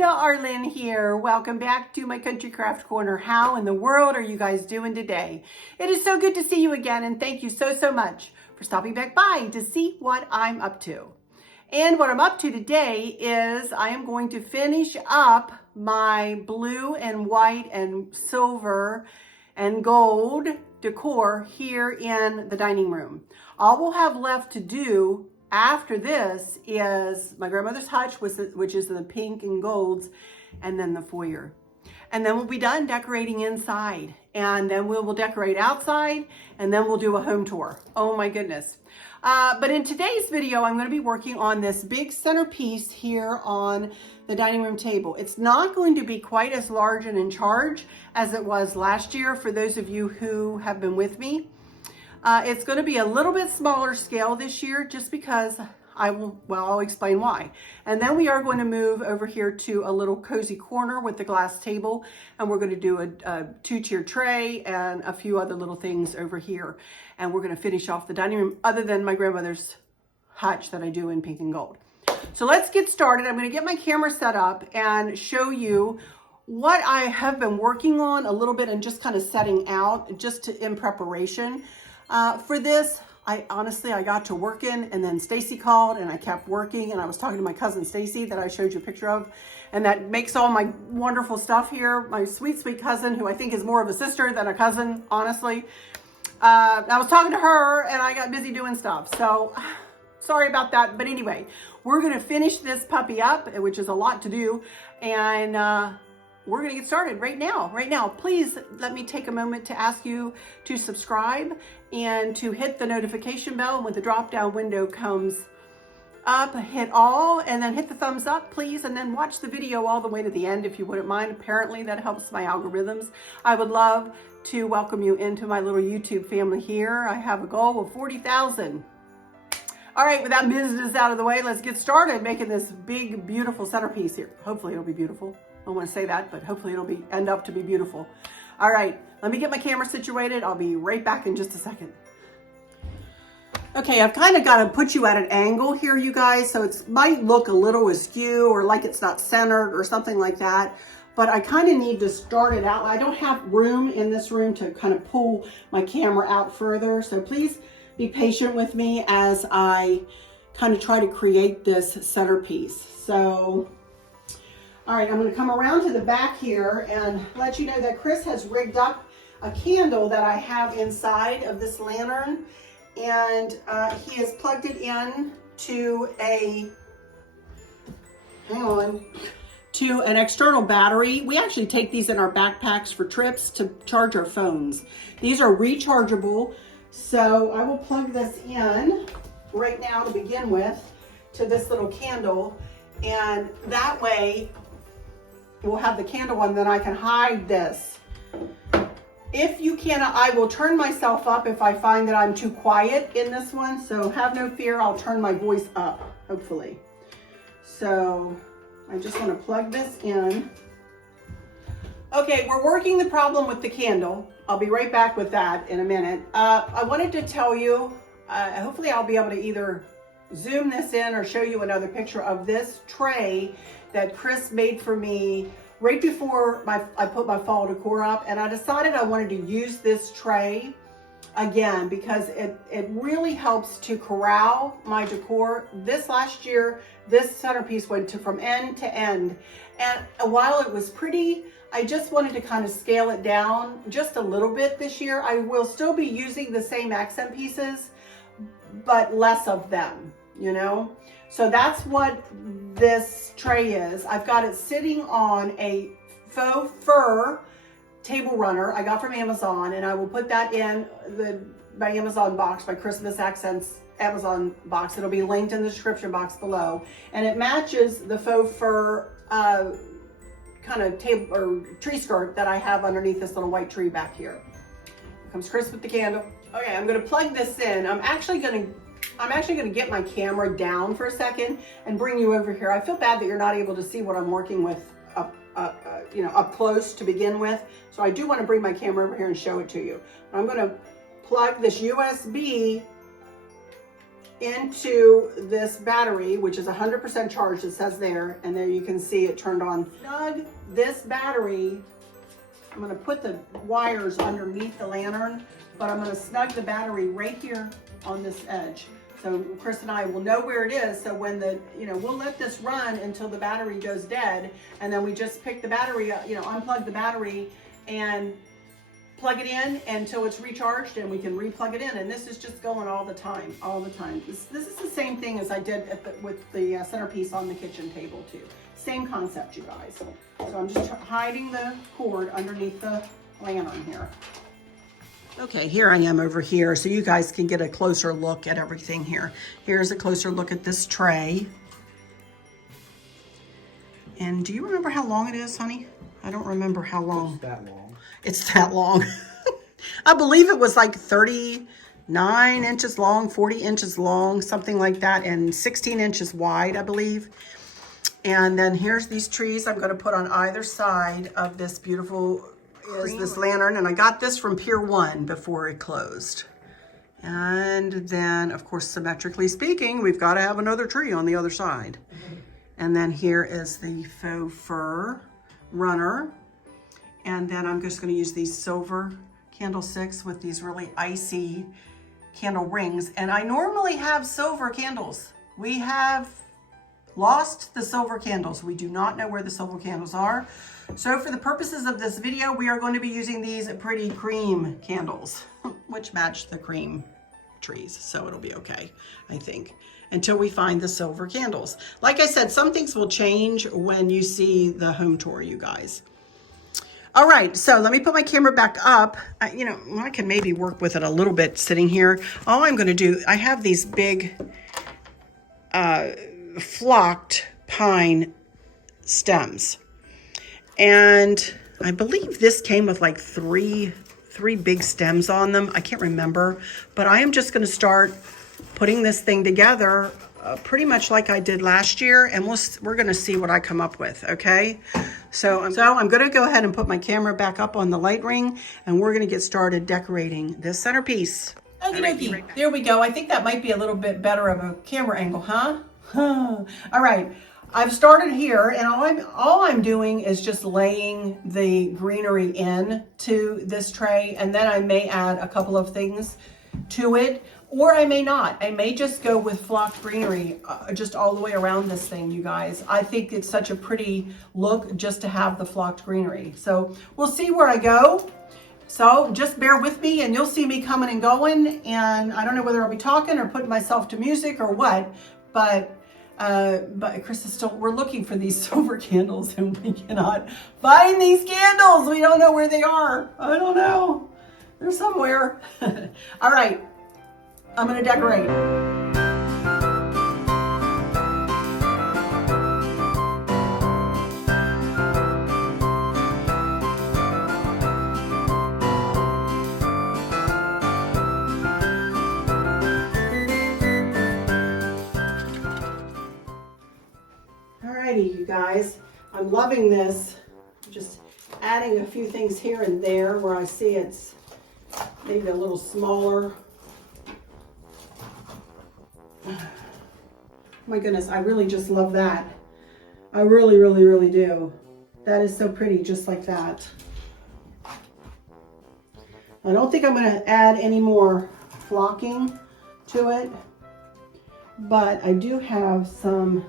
Linda Arlen here. Welcome back to my Country Craft Corner. How in the world are you guys doing today? It is so good to see you again, and thank you so much for stopping back by to see what I'm up to. And what I'm up to today is I am going to finish up my blue and white and silver and gold decor here in the dining room. All we'll have left to do after this is my grandmother's hutch, which is the pink and golds, and then the foyer. And then we'll be done decorating inside. And then we'll decorate outside, and then we'll do a home tour. Oh my goodness. But in today's video, I'm going to be working on this big centerpiece here on the dining room table. It's not going to be quite as large and in charge as it was last year for those of you who have been with me. It's going to be a little bit smaller scale this year just because I'll explain why. And then we are going to move over here to a little cozy corner with the glass table, and we're going to do a two-tier tray and a few other little things over here. And we're going to finish off the dining room other than my grandmother's hutch that I do in pink and gold. So let's get started. I'm going to get my camera set up and show you what I have been working on a little bit and just kind of setting out in preparation. For this, I got to working, and then Stacy called and I kept working, and I was talking to my cousin Stacy that I showed you a picture of, and that makes all my wonderful stuff here. My sweet cousin, who I think is more of a sister than a cousin, honestly. I was talking to her and I got busy doing stuff. So sorry about that. But anyway, we're going to finish this puppy up, which is a lot to do. And, we're going to get started right now. Please let me take a moment to ask you to subscribe and to hit the notification bell. And when the drop down window comes up, hit all, and then hit the thumbs up, please. And then watch the video all the way to the end if you wouldn't mind. Apparently that helps my algorithms. I would love to welcome you into my little YouTube family here. I have a goal of 40,000. All right, with that business out of the way, let's get started making this big, beautiful centerpiece here. Hopefully it'll be beautiful. I don't want to say that, but hopefully it'll end up to be beautiful. All right, let me get my camera situated. I'll be right back in just a second. Okay, I've kind of got to put you at an angle here, you guys, so it might look a little askew or like it's not centered or something like that, but I kind of need to start it out. I don't have room in this room to kind of pull my camera out further, so please be patient with me as I kind of try to create this centerpiece. So, all right, I'm going to come around to the back here and let you know that Chris has rigged up a candle that I have inside of this lantern, and he has plugged it in to an external battery. We actually take these in our backpacks for trips to charge our phones. These are rechargeable, so I will plug this in right now to begin with to this little candle, and that way we'll have the candle on, then I can hide this. If you cannot, I will turn myself up if I find that I'm too quiet in this one, so have no fear, I'll turn my voice up, hopefully. So I just want to plug this in. Okay, we're working the problem with the candle. I'll be right back with that in a minute. I wanted to tell you, hopefully I'll be able to either zoom this in or show you another picture of this tray that Chris made for me right before I put my fall decor up, and I decided I wanted to use this tray again because it really helps to corral my decor. This last year, this centerpiece went from end to end, and while it was pretty, I just wanted to kind of scale it down just a little bit this year. I will still be using the same accent pieces, but less of them, you know? So that's what this tray is. I've got it sitting on a faux fur table runner I got from Amazon, and I will put that in my Amazon box, my Christmas Accents Amazon box. It'll be linked in the description box below. And it matches the faux fur kind of table or tree skirt that I have underneath this little white tree back here. Here comes Chris with the candle. Okay, I'm gonna plug this in. I'm actually gonna get my camera down for a second and bring you over here. I feel bad that you're not able to see what I'm working with up close to begin with. So I do want to bring my camera over here and show it to you. I'm going to plug this USB into this battery, which is 100% charged, it says there, and there you can see it turned on. Snug this battery. I'm gonna put the wires underneath the lantern, but I'm gonna snug the battery right here on this edge. So Chris and I will know where it is. So when we'll let this run until the battery goes dead, and then we just pick the battery up, unplug the battery and plug it in until it's recharged, and we can replug it in. And this is just going all the time, all the time. This is the same thing as I did with the centerpiece on the kitchen table too. Same concept, you guys. So I'm just hiding the cord underneath the lantern here. Okay, here I am over here so you guys can get a closer look at everything here. Here's a closer look at this tray. And do you remember how long it is, honey? I don't remember how long. It's that long. It's that long. I believe it was like 39 inches long, 40 inches long, something like that, and 16 inches wide, I believe. And then here's these trees I'm going to put on either side of this beautiful this lantern. And I got this from Pier 1 before it closed. And then, of course, symmetrically speaking, we've got to have another tree on the other side. And then here is the faux fur runner. And then I'm just going to use these silver candlesticks with these really icy candle rings. And I normally have silver candles. We have lost the silver candles. We do not know where the silver candles are. So for the purposes of this video, we are going to be using these pretty cream candles, which match the cream trees. So it'll be okay, I think, until we find the silver candles. Like I said, some things will change when you see the home tour, you guys. All right, so let me put my camera back up. I can maybe work with it a little bit sitting here. All I'm going to do, I have these big flocked pine stems. And I believe this came with like three big stems on them. I can't remember, but I am just going to start putting this thing together pretty much like I did last year, and we're going to see what I come up with, okay? So I'm going to go ahead and put my camera back up on the light ring, and we're going to get started decorating this centerpiece. Okie dokie, there we go. I think that might be a little bit better of a camera angle, huh? All right, I've started here, and all I'm doing is just laying the greenery in to this tray, and then I may add a couple of things to it, or I may not. I may just go with flocked greenery just all the way around this thing, you guys. I think it's such a pretty look just to have the flocked greenery. So we'll see where I go. So just bear with me, and you'll see me coming and going, and I don't know whether I'll be talking or putting myself to music or what, but Chris is still, we're looking for these silver candles, and we cannot find these candles. We don't know where they are. I don't know. They're somewhere. All right, I'm gonna decorate. Alrighty, you guys, I'm loving this. Just adding a few things here and there where I see it's maybe a little smaller. Oh my goodness, I really just love that. I really, really, really do. That is so pretty, just like that. I don't think I'm going to add any more flocking to it, but I do have some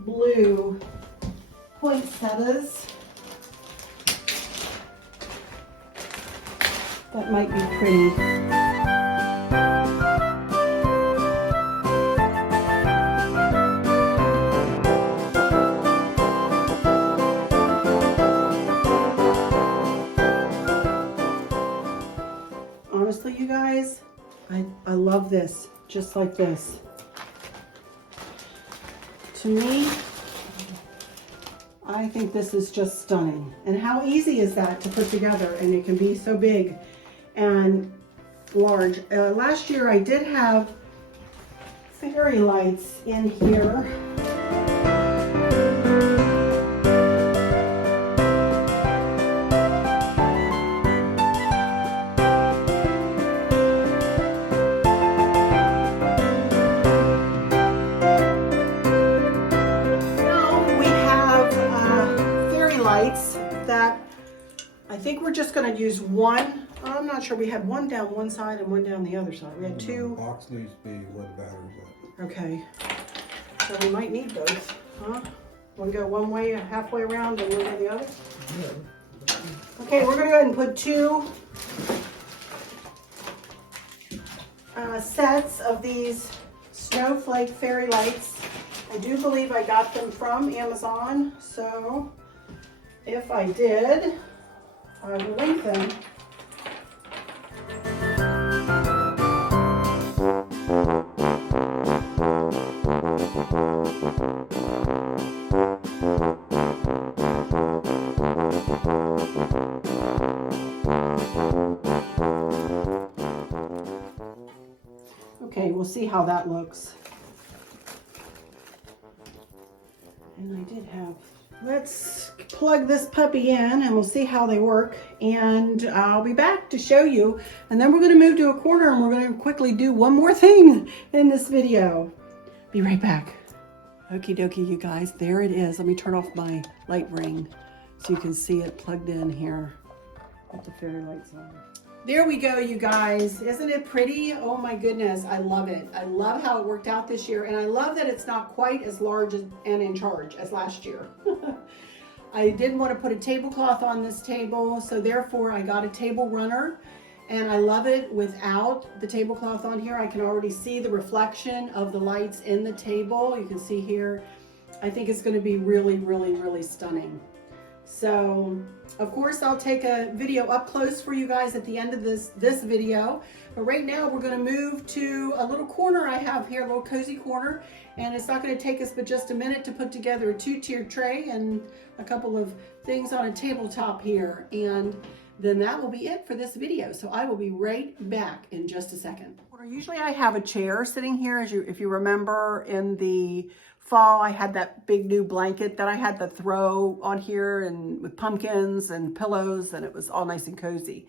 blue poinsettias that might be pretty. Honestly, you guys, I love this, just like this. To me, I think this is just stunning. And how easy is that to put together? And it can be so big and large. Last year I did have fairy lights in here. lights that I think we're just going to use one. I'm not sure. We had one down one side and one down the other side. We had two. The box needs to be where the battery's at. Okay. So we might need both, huh? One go one way, halfway around, and one go the other? Yeah. Okay, we're going to go ahead and put two sets of these snowflake fairy lights. I do believe I got them from Amazon, so if I did, I will link them. Okay, we'll see how that looks. And I did have, let's plug this puppy in and we'll see how they work. And I'll be back to show you. And then we're going to move to a corner and we're going to quickly do one more thing in this video. Be right back. Okie dokie, you guys, there it is. Let me turn off my light ring so you can see it plugged in here with the fairy lights on. There we go, you guys. Isn't it pretty? Oh my goodness, I love it. I love how it worked out this year, and I love that it's not quite as large and in charge as last year. I didn't want to put a tablecloth on this table, so therefore I got a table runner, and I love it without the tablecloth on here. I can already see the reflection of the lights in the table. You can see here. I think it's going to be really, really, really stunning. So, of course, I'll take a video up close for you guys at the end of this video. But right now, we're going to move to a little corner I have here, a little cozy corner. And it's not going to take us but just a minute to put together a two-tiered tray and a couple of things on a tabletop here. And then that will be it for this video. So I will be right back in just a second. Usually I have a chair sitting here, if you remember in the fall, I had that big new blanket that I had to throw on here and with pumpkins and pillows, and it was all nice and cozy.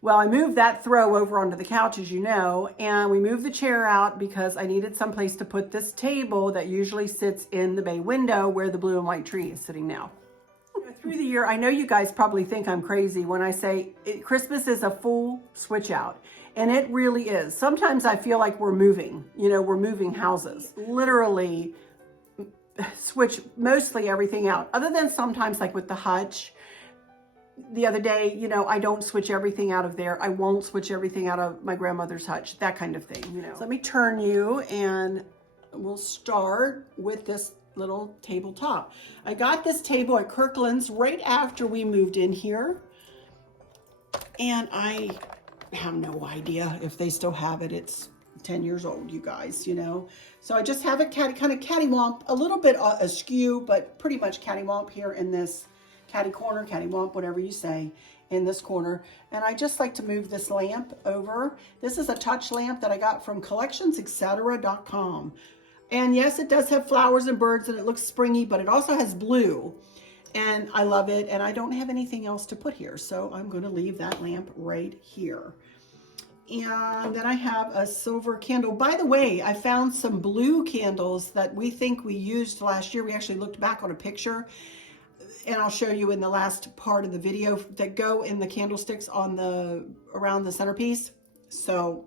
Well, I moved that throw over onto the couch, as you know, and we moved the chair out because I needed someplace to put this table that usually sits in the bay window where the blue and white tree is sitting now. Through the year, I know you guys probably think I'm crazy when I say Christmas is a full switch out. And it really is. Sometimes I feel like we're moving, we're moving houses. Literally switch mostly everything out. Other than sometimes like with the hutch. The other day, I don't switch everything out of there. I won't switch everything out of my grandmother's hutch, that kind of thing, So let me turn you and we'll start with this little tabletop. I got this table at Kirkland's right after we moved in here. And I have no idea if they still have it. It's 10 years old, you guys, So I just have it kind of cattywomp, a little bit askew, but pretty much cattywomp here in this catty corner, cattywomp, whatever you say, in this corner. And I just like to move this lamp over. This is a touch lamp that I got from collectionsetcetera.com. And yes, it does have flowers and birds and it looks springy, but it also has blue. And I love it, and I don't have anything else to put here, so I'm going to leave that lamp right here. And then I have a silver candle. By the way, I found some blue candles that we think we used last year. We actually looked back on a picture, and I'll show you in the last part of the video, that go in the candlesticks on around the centerpiece. So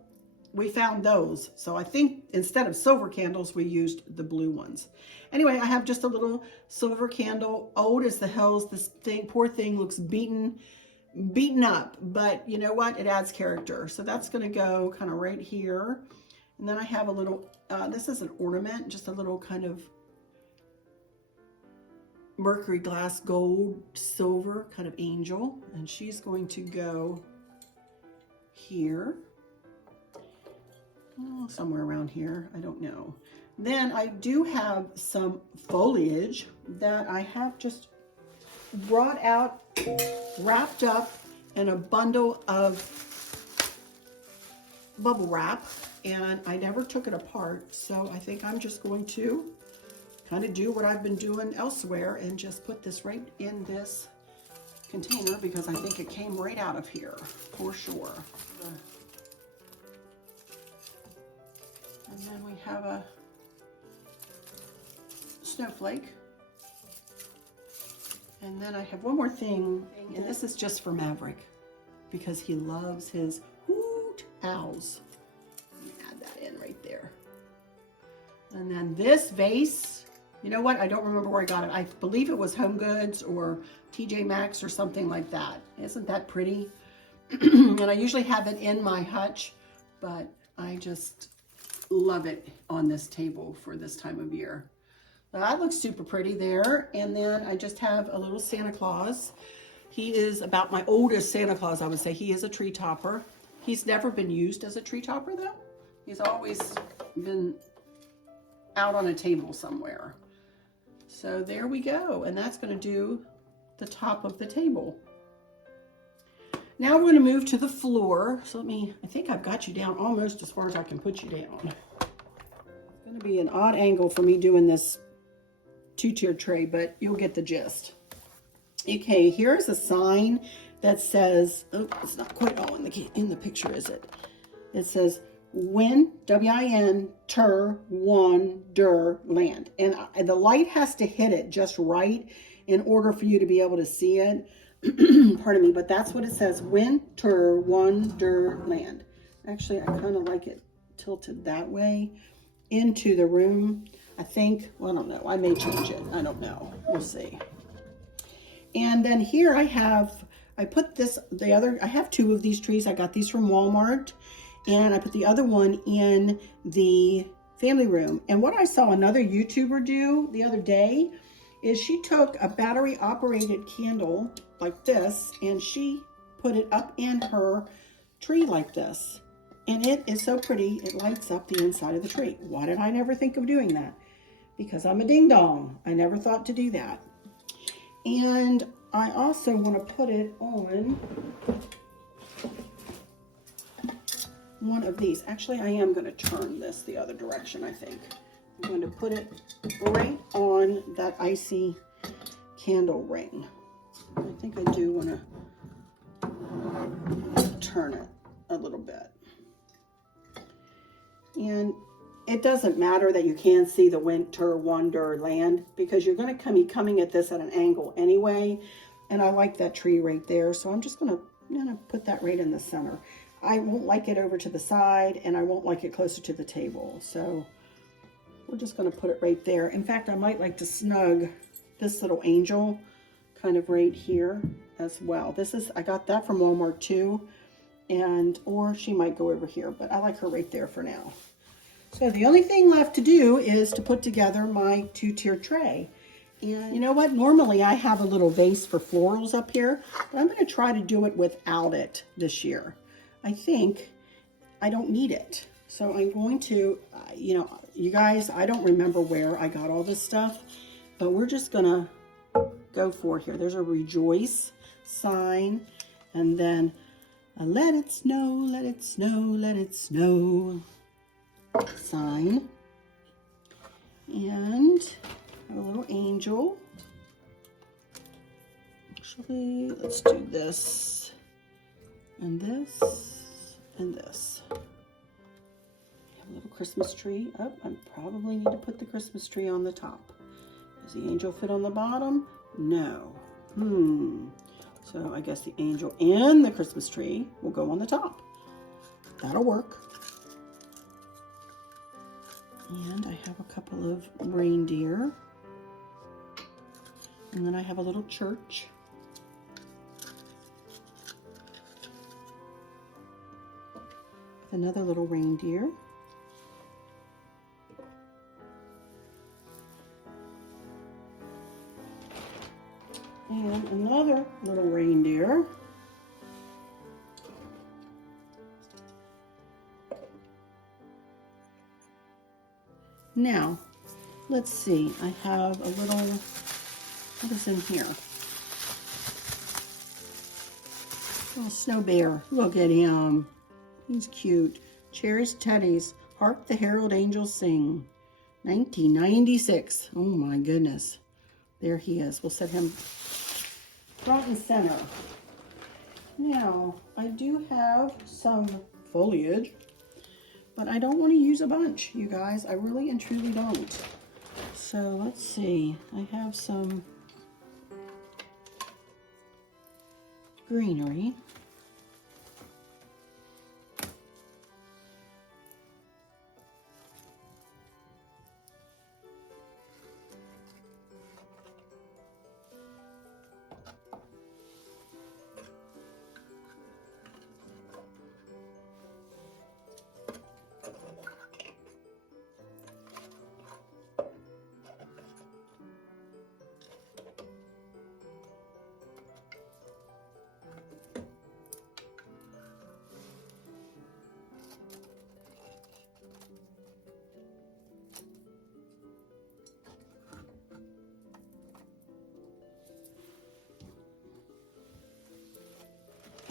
we found those. So I think instead of silver candles, we used the blue ones. Anyway, I have just a little silver candle, old as the hells. This poor thing looks beaten up, but you know what? It adds character. So that's going to go kind of right here. And then I have a little, this is an ornament, just a little kind of mercury glass gold silver kind of angel. And she's going to go here. Oh, somewhere around here, I don't know. Then I do have some foliage that I have just brought out, wrapped up in a bundle of bubble wrap, and I never took it apart, so I think I'm just going to kind of do what I've been doing elsewhere and just put this right in this container because I think it came right out of here for sure. And then we have a snowflake. And then I have one more thing, and this is just for Maverick because he loves his hoot owls. Add that in right there. And then this vase, you know what? I don't remember where I got it. I believe it was Home Goods or TJ Maxx or something like that. Isn't that pretty? And I usually have it in my hutch, but I just love it on this table for this time of year. That looks super pretty there. And then I just have a little Santa Claus. He is about my oldest Santa Claus, I would say. He is a tree topper. He's never been used as a tree topper though. He's always been out on a table somewhere. So there we go. And that's going to do the top of the table. Now we're going to move to the floor. So I think I've got you down almost as far as I can put you down. It's going to be an odd angle for me doing this two-tier tray, but you'll get the gist. Okay, here's a sign that says, oh, it's not quite all in the picture, is it? It says, Win, W-I-N, Wonderland. And the light has to hit it just right in order for you to be able to see it. Pardon me, but that's what it says, Winter Wonderland. Actually, I kind of like it tilted that way into the room. I think, well, I don't know. I may change it. I don't know. We'll see. And then here I have two of these trees. I got these from Walmart. And I put the other one in the family room. And what I saw another YouTuber do the other day is she took a battery operated candle like this and she put it up in her tree like this. And it is so pretty, it lights up the inside of the tree. Why did I never think of doing that? Because I'm a ding dong. I never thought to do that. And I also want to put it on one of these. Actually, I am going to turn this the other direction, I think. I'm going to put it right on that icy candle ring. I think I do want to turn it a little bit. And it doesn't matter that you can't see the Winter Wonderland because you're going to be coming at this at an angle anyway. And I like that tree right there. So I'm just going to put that right in the center. I won't like it over to the side and I won't like it closer to the table. So we're just going to put it right there. In fact, I might like to snug this little angel kind of right here as well. I got that from Walmart too. Or she might go over here, but I like her right there for now. So the only thing left to do is to put together my two-tier tray. And you know what? Normally I have a little vase for florals up here, but I'm going to try to do it without it this year. I think I don't need it. So I'm going to, you guys, I don't remember where I got all this stuff, but we're just going to go for it here. There's a rejoice sign, and then a let it snow, let it snow, let it snow sign. And a little angel. Actually, let's do this and this and this. A little Christmas tree. Oh, I probably need to put the Christmas tree on the top. Does the angel fit on the bottom? No. So I guess the angel and the Christmas tree will go on the top. That'll work. And I have a couple of reindeer. And then I have a little church. Another little reindeer. And another little reindeer. Now, let's see. I have a little, what is in here? Little snow bear. Look at him. He's cute. Cherished teddies. Hark the herald angels sing. 1996. Oh my goodness. There he is. We'll set him front and center. Now, I do have some foliage, but I don't want to use a bunch, you guys. I really and truly don't. So let's see. I have some greenery.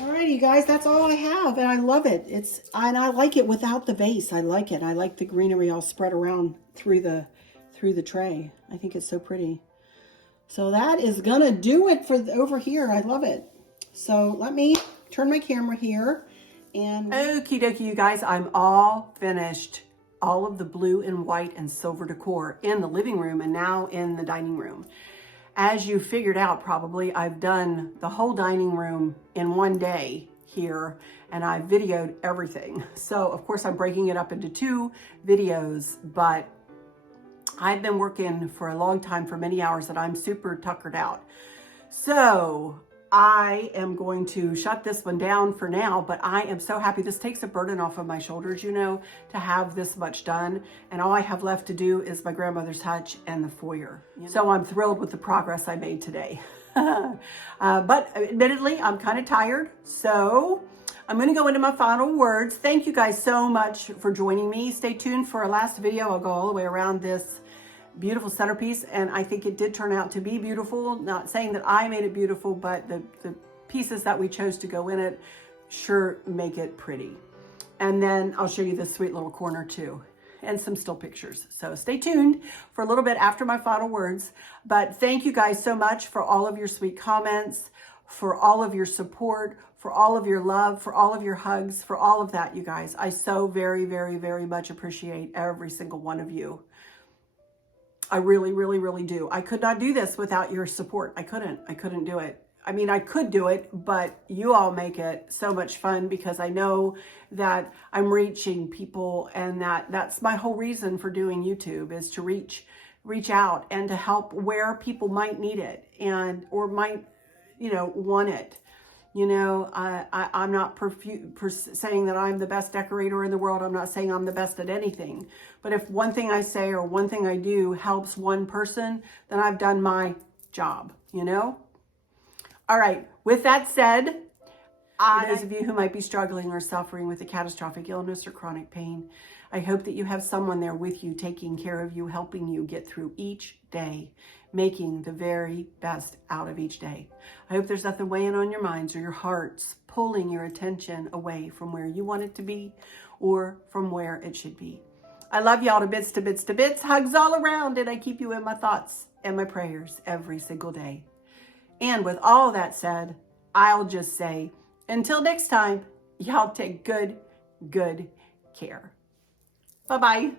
Alrighty, you guys, that's all I have, and I love it. And I like it without the vase. I like it. I like the greenery all spread around through the tray. I think it's so pretty. So that is gonna do it for over here. I love it. So let me turn my camera here, and okie dokie, you guys, I'm all finished. All of the blue and white and silver decor in the living room and now in the dining room. As you figured out probably, I've done the whole dining room in one day here, and I videoed everything. So of course I'm breaking it up into 2 videos, but I've been working for a long time for many hours and I'm super tuckered out. So I am going to shut this one down for now, but I am so happy. This takes a burden off of my shoulders, you know, to have this much done. And all I have left to do is my grandmother's hutch and the foyer. So I'm thrilled with the progress I made today. But admittedly, I'm kind of tired. So I'm going to go into my final words. Thank you guys so much for joining me. Stay tuned for our last video. I'll go all the way around this beautiful centerpiece, and I think it did turn out to be beautiful. Not saying that I made it beautiful, but the pieces that we chose to go in it sure make it pretty. And then I'll show you this sweet little corner too, and some still pictures. So stay tuned for a little bit after my final words. But thank you guys so much for all of your sweet comments, for all of your support, for all of your love, for all of your hugs, for all of that, you guys. I so very, very, very much appreciate every single one of you. I really, really, really do. I could not do this without your support. I couldn't do it. I mean, I could do it, but you all make it so much fun because I know that I'm reaching people, and that's my whole reason for doing YouTube, is to reach out and to help where people might need it or might, you know, want it. You know, I'm not saying that I'm the best decorator in the world. I'm not saying I'm the best at anything. But if one thing I say or one thing I do helps one person, then I've done my job, you know? All right, with that said, those of you who might be struggling or suffering with a catastrophic illness or chronic pain, I hope that you have someone there with you, taking care of you, helping you get through each day, making the very best out of each day. I hope there's nothing weighing on your minds or your hearts, pulling your attention away from where you want it to be or from where it should be. I love y'all to bits, to bits, to bits. Hugs all around, and I keep you in my thoughts and my prayers every single day. And with all that said, I'll just say, until next time, y'all take good care. Bye-bye.